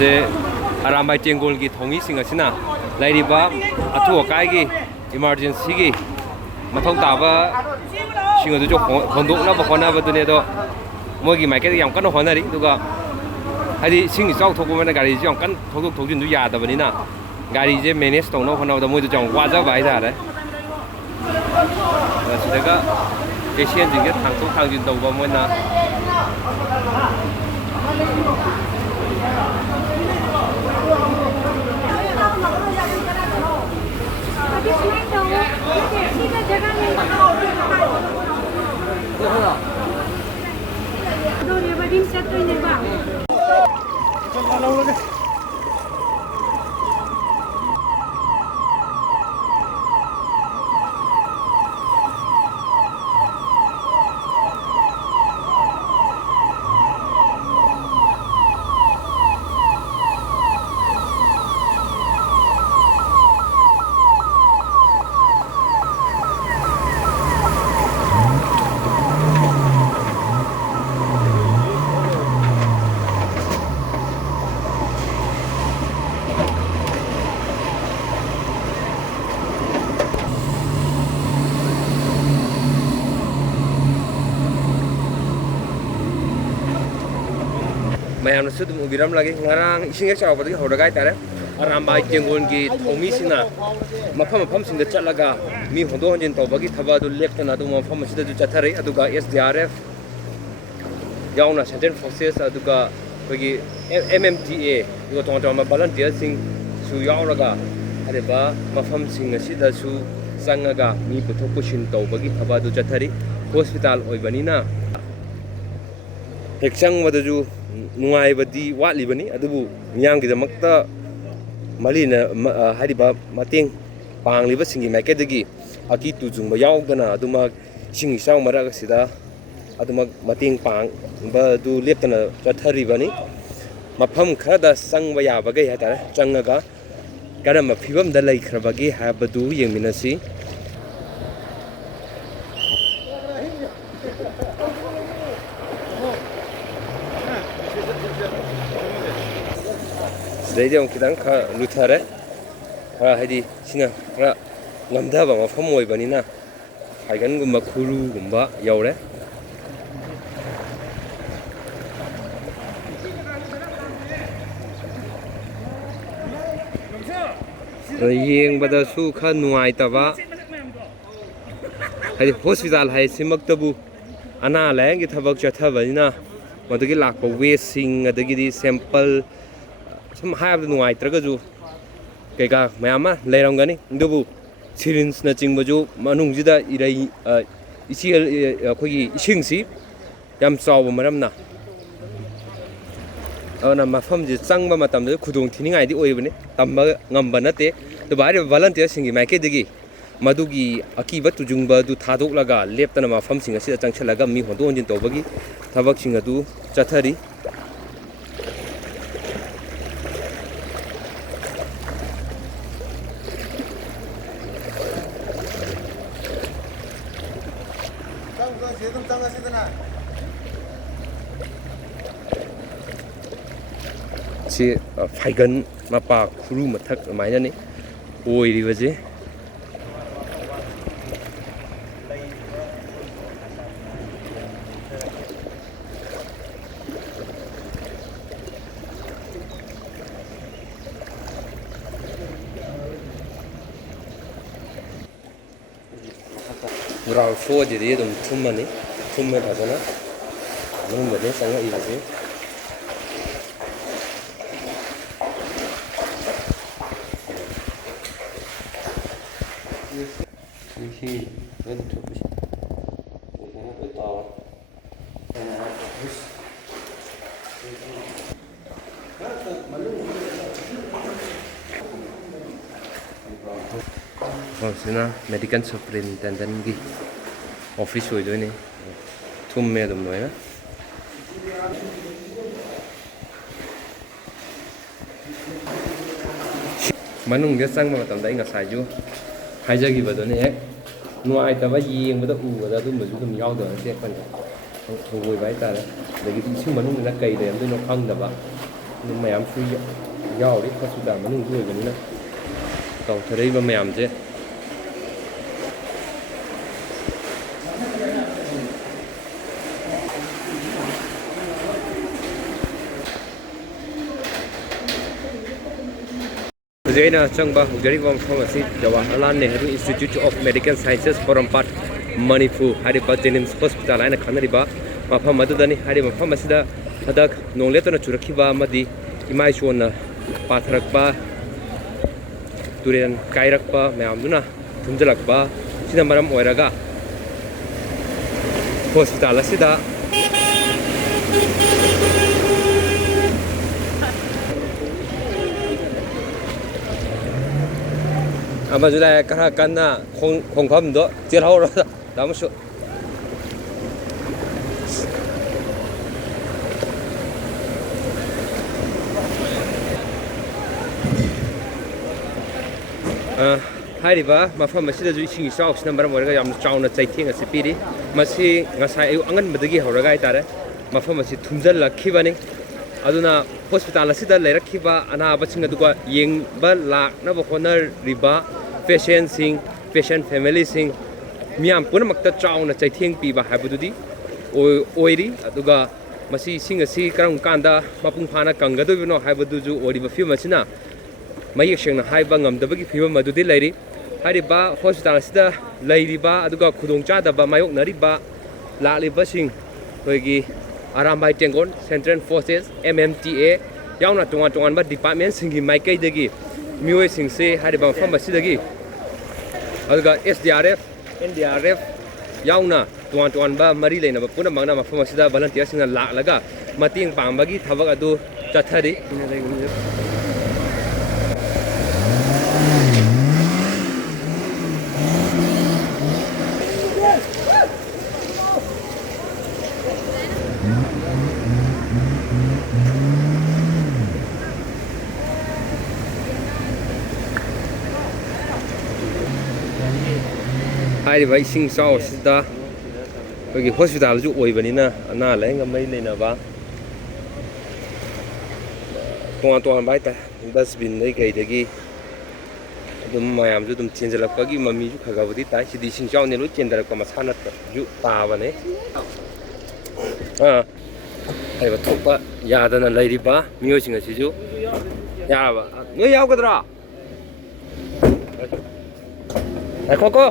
ꯃꯁꯦ ꯑꯔꯥꯝꯕꯥꯏ ꯇꯦꯡꯒꯣꯜꯒꯤ ꯊꯧꯃꯤꯁꯤꯡ ꯑꯁꯤꯅ ꯂꯩꯔꯤꯕ ꯑꯊꯨ ꯑꯀꯥꯏꯒꯤ ꯏꯃꯥꯔꯖꯦꯟꯁꯤꯒꯤ ꯃꯊꯧ ꯇꯥꯕ ꯁꯤꯡ ꯑꯗꯨꯁꯨ ꯍꯣꯟꯗꯣꯛꯅꯕ ꯍꯣꯠꯅꯕꯗꯨꯅꯦ ꯑꯗꯣ ꯃꯣꯏꯒꯤ ꯃꯥꯏꯀꯩꯗ ꯌꯥꯝ ꯀꯟꯅ ꯍꯣꯠꯅꯔꯤ ꯑꯗꯨꯒ ꯍꯥꯏꯗꯤ ꯏꯁꯤꯡ ꯏꯆꯥꯎ ꯊꯣꯛꯄꯅ ꯒꯥꯔꯤꯁꯤ ꯌꯥꯝ ꯀꯟꯅ ꯊꯧꯗꯣꯛ ꯊꯧꯖꯤꯟꯁꯨ ꯌꯥꯗꯕꯅꯤꯅ ꯒꯥꯔꯤꯁꯦ ꯃꯦꯅꯦꯖ ꯇꯧꯅꯕ ꯍꯣꯠꯅꯕꯗ ꯃꯣꯏꯗꯁꯨ ꯌꯥꯝ ꯋꯥꯖꯕ ꯍꯥꯏꯇꯥꯔꯦ ꯁꯤꯗꯒ ꯄꯦꯁꯦꯟꯁꯤꯡꯁꯦ ꯊꯥꯡꯇꯣꯛ ꯊꯥꯡꯖꯤꯟ ꯇꯧꯕ ꯃꯣꯏꯅ ꯃꯌꯥꯝꯅꯁꯨ ꯑꯗꯨꯝ ꯎꯕꯤꯔꯝꯂꯒꯦ ꯉꯔꯥꯡ ꯏꯁꯤꯡ ꯍꯦꯛ ꯆꯥꯎꯔꯛꯄꯗꯒꯤ ꯍꯧꯔꯒ ꯍꯥꯏꯇꯥꯔꯦ ꯑꯔꯥꯝꯕꯥꯏ ꯇꯦꯡꯒꯣꯜꯒꯤ ꯊꯧꯃꯤꯁꯤꯡꯅ ꯃꯐꯝ ꯃꯐꯝꯁꯤꯡꯗ ꯆꯠꯂꯒ ꯃꯤ ꯍꯣꯟꯗꯣꯛ ꯍꯣꯟꯖꯤꯟ ꯇꯧꯕꯒꯤ ꯊꯕꯛ ꯑꯗꯨ ꯂꯦꯞꯇꯅ ꯑꯗꯨꯝ ꯃꯐꯝ ꯑꯁꯤꯗꯁꯨ ꯆꯠꯊꯔꯤ ꯑꯗꯨꯒ SDRF ꯌꯥꯎꯅ ꯁꯦꯟꯇ꯭ꯔꯦꯜ ꯐꯣꯔꯁꯦꯁ ꯑꯗꯨꯒ ꯑꯩꯈꯣꯏꯒꯤ MMTA ꯑꯗꯨꯒ ꯇꯣꯉꯥꯟ ꯇꯣꯉꯥꯟꯕ ꯚꯣꯂꯟꯇꯤꯌꯔꯁꯤꯡꯁꯨ ꯌꯥꯎꯔꯒ ꯍꯥꯏꯔꯤꯕ ꯃꯐꯝꯁꯤꯡ ꯑꯁꯤꯗꯁꯨ ꯆꯪꯉꯒ ꯃꯤ ꯄꯨꯊꯣꯛ ꯄꯨꯁꯤꯟ ꯇꯧꯕꯒꯤ ꯊꯕꯛ ꯑꯗꯨ ꯆꯠꯊꯔꯤ ꯍꯣꯁꯄꯤꯇꯥꯜ ꯑꯣꯏꯕꯅꯤꯅ ꯍꯦꯛ ꯆꯪꯕꯗꯁꯨ ꯅꯨꯡꯉꯥꯏꯕꯗꯤ ꯋꯥꯠꯂꯤꯕꯅꯤ ꯑꯗꯨꯕꯨ ꯃꯤꯌꯥꯝꯒꯤꯗꯃꯛꯇ ꯍꯥꯏꯔꯤꯕ ꯃꯇꯦꯡ ꯄꯥꯡꯂꯤꯕꯁꯤꯡꯒꯤ ꯃꯥꯏꯀꯩꯗꯒꯤ ꯑꯀꯤ ꯇꯨꯖꯨꯡꯕ ꯌꯥꯎꯗꯅ ꯑꯗꯨꯃꯛ ꯏꯁꯤꯡ ꯏꯆꯥꯎ ꯃꯔꯛ ꯑꯁꯤꯗ ꯑꯗꯨꯃꯛ ꯃꯇꯦꯡ ꯄꯥꯡꯕꯗꯨ ꯂꯦꯞꯇꯅ ꯆꯠꯊꯔꯤꯕꯅꯤ ꯃꯐꯝ ꯈꯔꯗ ꯆꯪꯕ ꯌꯥꯕꯒꯩ ꯍꯥꯏꯇꯥꯔꯦ ꯆꯪꯉꯒ ꯀꯔꯝꯕ ꯐꯤꯕꯝꯗ ꯂꯩꯈ꯭ꯔꯕꯒꯦ ꯍꯥꯏꯕꯗꯨ ꯌꯦꯡꯃꯤꯟꯅꯁꯤ ꯁꯤꯗꯩꯗꯤ ꯑꯃꯨꯛ ꯈꯤꯇꯪ ꯈꯔ ꯂꯨꯊꯔꯦ ꯈꯔ ꯍꯥꯏꯗꯤ ꯁꯤꯅ ꯈꯔ ꯉꯝꯊꯕ ꯃꯐꯝ ꯑꯣꯏꯕꯅꯤꯅ ꯐꯥꯏꯒꯟꯒꯨꯝꯕ ꯈꯨꯔꯨꯒꯨꯝꯕ ꯌꯧꯔꯦ ꯌꯦꯡꯕꯗꯁꯨ ꯈꯔ ꯅꯨꯡꯉꯥꯏꯇꯕ ꯍꯥꯏꯗꯤ ꯍꯣꯁꯄꯤꯇꯥꯜ ꯍꯥꯏꯁꯤꯃꯛꯇꯕꯨ ꯑꯅꯥ ꯂꯥꯏꯌꯦꯡꯒꯤ ꯊꯕꯛ ꯆꯠꯊꯕꯅꯤꯅ ꯃꯗꯨꯒꯤ ꯂꯥꯛꯄ ꯋꯦꯁꯁꯤꯡ ꯑꯗꯒꯤꯗꯤ ꯁꯦꯝꯄꯜ ꯁꯨꯝ ꯍꯥꯏꯕꯗ ꯅꯨꯡꯉꯥꯏꯇ꯭ꯔꯒꯁꯨ ꯀꯩꯀꯥ ꯃꯌꯥꯝ ꯑꯃ ꯂꯩꯔꯝꯒꯅꯤ ꯑꯗꯨꯕꯨ ꯁꯤꯔꯤꯟꯁꯅꯆꯤꯡꯕꯁꯨ ꯃꯅꯨꯡꯁꯤꯗ ꯑꯩꯈꯣꯏꯒꯤ ꯏꯁꯤꯡꯁꯤ ꯌꯥꯝ ꯆꯥꯎꯕ ꯃꯔꯝꯅ ꯑꯗꯨꯅ ꯃꯐꯝꯁꯤ ꯆꯪꯕ ꯃꯇꯝꯗ ꯈꯨꯗꯣꯡ ꯊꯤꯅꯤꯡꯉꯥꯏꯗꯤ ꯑꯣꯏꯕꯅꯤ ꯇꯝꯕ ꯉꯝꯕ ꯅꯠꯇꯦ ꯑꯗꯨꯕꯨ ꯍꯥꯏꯔꯤꯕ ꯚꯣꯂꯟꯇꯤꯌꯔꯁꯤꯡꯒꯤ ꯃꯥꯏꯀꯩꯗꯒꯤ ꯃꯗꯨꯒꯤ ꯑꯀꯤꯕ ꯇꯨꯖꯨꯡꯕ ꯑꯗꯨ ꯊꯥꯗꯣꯛꯂꯒ ꯂꯦꯞꯇꯅ ꯃꯐꯝꯁꯤꯡ ꯑꯁꯤꯗ ꯆꯪꯁꯤꯜꯂꯒ ꯃꯤ ꯍꯣꯟꯗꯣꯛ ꯍꯣꯟꯖꯤꯟ ꯇꯧꯕꯒꯤ ꯊꯕꯛꯁꯤꯡ ꯑꯗꯨ ꯆꯠꯊꯔꯤ ꯁꯤ ꯐꯥꯏꯒꯟ ꯃꯄꯥ ꯈꯨꯔꯨ ꯃꯊꯛ ꯑꯗꯨꯃꯥꯏꯅꯅꯤ ꯑꯣꯏꯔꯤꯕꯁꯦ ꯒ꯭ꯔꯥꯎꯟ ꯐ꯭ꯂꯣꯔꯁꯤꯗꯤ ꯑꯗꯨꯝ ꯊꯨꯝꯃꯅꯤ ꯊꯨꯝꯃꯦ ꯐꯖꯅ ꯃꯅꯨꯡꯗꯅꯦ ꯆꯪꯉꯛꯏꯕꯁꯦ ꯁꯤꯅ ꯃꯦꯗꯤꯀꯦꯜ ꯁꯨꯄꯔꯤꯟꯇꯦꯟꯗꯦꯟꯠꯒꯤ ꯑꯣꯐꯤꯁ ꯑꯣꯏꯗꯣꯏꯅꯤ ꯊꯨꯝꯃꯦ ꯑꯗꯨꯝ ꯂꯣꯏꯅ ꯃꯅꯨꯡꯗ ꯆꯪꯕ ꯃꯇꯝꯗ ꯑꯩ ꯉꯁꯥꯏꯁꯨ ꯍꯥꯏꯖꯈꯤꯕꯗꯨꯅꯦ ꯍꯦꯛ ꯅꯨꯡꯉꯥꯏꯇꯕ ꯌꯦꯡꯕꯗ ꯎꯕꯗ ꯑꯗꯨꯝꯕꯁꯨ ꯑꯗꯨꯝ ꯌꯥꯎꯗꯕ ꯅꯠꯇꯦ ꯑꯩꯈꯣꯏꯅ ꯊꯧꯑꯣꯏꯕ ꯍꯥꯏꯇꯥꯔꯦ ꯑꯗꯒꯤꯗꯤ ꯏꯁꯤꯡ ꯃꯅꯨꯡꯗ ꯀꯩ ꯂꯩꯔꯝꯗꯣꯏꯅꯣ ꯈꯪꯗꯕ ꯃꯌꯥꯝꯁꯨ ꯌꯥꯎꯔꯤ ꯍꯣꯁꯄꯤꯇꯥꯜ ꯃꯅꯨꯡꯗ ꯑꯣꯏꯕꯅꯤꯅ ꯇꯧꯊꯔꯛꯏꯕ ꯃꯌꯥꯝꯁꯦ ꯍꯧꯖꯤꯛ ꯑꯩꯅ ꯆꯪꯕ ꯍꯧꯖꯔꯤꯕ ꯃꯐꯝ ꯑꯁꯤ Jawaharlal Nehru institute of medical sciences Porompat Manipur ꯍꯥꯏꯔꯤꯕ ꯖꯦꯅꯤꯝꯁ ꯍꯣꯁꯄꯤꯇꯥꯜ ꯍꯥꯏꯅ ꯈꯪꯅꯔꯤꯕ ꯃꯐꯝ ꯑꯗꯨꯗꯅꯤ ꯍꯥꯏꯔꯤꯕ ꯃꯐꯝ ꯑꯁꯤꯗ ꯍꯟꯗꯛ ꯅꯣꯡ ꯂꯦꯞꯇꯅ ꯆꯨꯔꯛꯈꯤꯕ ꯑꯃꯗꯤ ꯏꯃꯥꯏ ꯆꯣꯟꯅ ꯄꯥꯊꯔꯛꯄ ꯇꯨꯔꯦꯟ ꯀꯥꯏꯔꯛꯄ ꯃꯌꯥꯝꯗꯨꯅ ꯊꯨꯝꯖꯤꯜꯂꯛꯄ ꯁꯤꯅ ꯃꯔꯝ ꯑꯣꯏꯔꯒ ꯍꯣꯁꯄꯤꯇꯥꯜ ꯑꯁꯤꯗ ꯑꯃꯁꯨ ꯂꯥꯛꯑꯦ ꯈꯔ ꯀꯟꯅ ꯈꯣꯡꯐꯝꯗꯣ ꯆꯦꯜꯍꯧꯔꯣ ꯇꯥꯃꯁꯨ ꯍꯥꯏꯔꯤꯕ ꯃꯐꯝ ꯑꯁꯤꯗꯁꯨ ꯏꯁꯤꯡ ꯏꯆꯥꯎꯁꯤꯅ ꯃꯔꯝ ꯑꯣꯏꯔꯒ ꯌꯥꯝꯅ ꯆꯥꯎꯅ ꯆꯩꯊꯦꯡ ꯑꯁꯤ ꯄꯤꯔꯤ ꯃꯁꯤ ꯉꯁꯥꯏ ꯑꯌꯨꯛ ꯑꯉꯟꯕꯗꯒꯤ ꯍꯧꯔꯒ ꯍꯥꯏꯇꯥꯔꯦ ꯃꯐꯝ ꯑꯁꯤ ꯊꯨꯝꯖꯤꯜꯂꯛꯈꯤꯕꯅꯤ ꯑꯗꯨꯅ ꯍꯣꯁꯄꯤꯇꯥꯜ ꯑꯁꯤꯗ ꯂꯩꯔꯛꯈꯤꯕ ꯑꯅꯥꯕꯁꯤꯡ ꯑꯗꯨꯒ ꯌꯦꯡꯕ ꯂꯥꯛꯅꯕ ꯍꯣꯠꯅꯔꯤꯕ ꯄꯦꯁꯦꯟꯁꯤꯡ ꯄꯦꯁꯦꯟ ꯐꯦꯃꯤꯂꯤꯁꯤꯡ ꯃꯤꯌꯥꯝ ꯄꯨꯝꯅꯃꯛꯇ ꯆꯥꯎꯅ ꯆꯩꯊꯦꯡ ꯄꯤꯕ ꯍꯥꯏꯕꯗꯨꯗꯤ ꯑꯣꯏꯔꯤ ꯑꯗꯨꯒ ꯃꯁꯤ ꯏꯁꯤꯡ ꯑꯁꯤ ꯀꯔꯝ ꯀꯥꯟꯗ ꯃꯄꯨꯡ ꯐꯥꯅ ꯀꯪꯒꯗꯣꯏꯕꯅꯣ ꯍꯥꯏꯕꯗꯨꯁꯨ ꯑꯣꯏꯔꯤꯕ ꯐꯤꯕꯝ ꯑꯁꯤꯅ ꯃꯌꯦꯛ ꯁꯦꯡꯅ ꯍꯥꯏꯕ ꯉꯝꯗꯕꯒꯤ ꯐꯤꯕꯝ ꯑꯗꯨꯗꯤ ꯂꯩꯔꯤ ꯍꯥꯏꯔꯤꯕ ꯍꯣꯁꯄꯤꯇꯥꯜ ꯑꯁꯤꯗ ꯂꯩꯔꯤꯕ ꯑꯗꯨꯒ ꯈꯨꯗꯣꯡꯆꯥꯗꯕ ꯃꯥꯌꯣꯛꯅꯔꯤꯕ ꯂꯥꯛꯂꯤꯕꯁꯤꯡ ꯑꯩꯈꯣꯏꯒꯤ ꯑꯔꯥꯝꯕꯥꯏ ꯇꯦꯡꯒꯣꯟ ꯁꯦꯟꯇ꯭ꯔꯦꯜ ꯐꯣꯔꯁꯦꯁ MMTA ꯌꯥꯎꯅ ꯇꯣꯉꯥꯟ ꯇꯣꯉꯥꯟꯕ ꯗꯤꯄꯥꯔꯠꯃꯦꯟꯁꯤꯡꯒꯤ ꯃꯥꯏꯀꯩꯗꯒꯤ ꯃꯤꯑꯣꯏꯁꯤꯡꯁꯦ ꯍꯥꯏꯔꯤꯕ ꯃꯐꯝ ꯑꯁꯤꯗꯒꯤ ꯑꯗꯨꯒ SDRF NDRF ꯌꯥꯎꯅ ꯇꯣꯉꯥꯟ ꯇꯣꯉꯥꯟꯕ ꯃꯔꯤ ꯂꯩꯅꯕ ꯄꯨꯝꯅꯃꯛꯅ ꯃꯐꯝ ꯑꯁꯤꯗ ꯚꯂꯟꯇꯤꯌꯔꯁꯤꯡꯅ ꯂꯥꯛꯂꯒ ꯃꯇꯦꯡ ꯄꯥꯡꯕꯒꯤ ꯊꯕꯛ ꯑꯗꯨ ꯆꯠꯊꯔꯤ ꯍꯥꯏꯔꯤꯕ ꯏꯁꯤꯡ ꯏꯆꯥꯎ ꯑꯁꯤꯗ ꯑꯩꯈꯣꯏꯒꯤ ꯍꯣꯁꯄꯤꯇꯥꯜꯁꯨ ꯑꯣꯏꯕꯅꯤꯅ ꯑꯅꯥ ꯂꯥꯏꯌꯦꯡꯒ ꯃꯔꯤ ꯂꯩꯅꯕ ꯇꯣꯉꯥꯟ ꯇꯣꯉꯥꯟꯕ ꯍꯥꯏꯇꯥꯔꯦ ꯗꯁꯕꯤꯟꯗꯒꯤ ꯀꯩꯗꯒꯤ ꯑꯗꯨꯝ ꯃꯌꯥꯝꯁꯨ ꯑꯗꯨꯝ ꯆꯦꯟꯖꯜꯂꯛꯄꯒꯤ ꯃꯃꯤꯁꯨ ꯈꯔꯕꯨꯗꯤ ꯇꯥꯏ ꯁꯤꯗꯤ ꯏꯁꯤꯡ ꯏꯆꯥꯎꯅꯦ ꯂꯣꯏ ꯆꯦꯟꯊꯔꯛꯄ ꯃꯁꯥ ꯅꯠꯇꯁꯨ ꯇꯥꯕꯅꯦ ꯍꯥꯏꯔꯤꯕ ꯊꯣꯛꯄ ꯌꯥꯗꯅ ꯂꯩꯔꯤꯕ ꯃꯤꯑꯣꯏꯁꯤꯡ ꯑꯁꯤꯁꯨ ꯌꯥꯔꯕ ꯅꯣꯏ ꯌꯥꯎꯒꯗ꯭ꯔꯣ ꯉꯥꯏꯈꯣꯀꯣ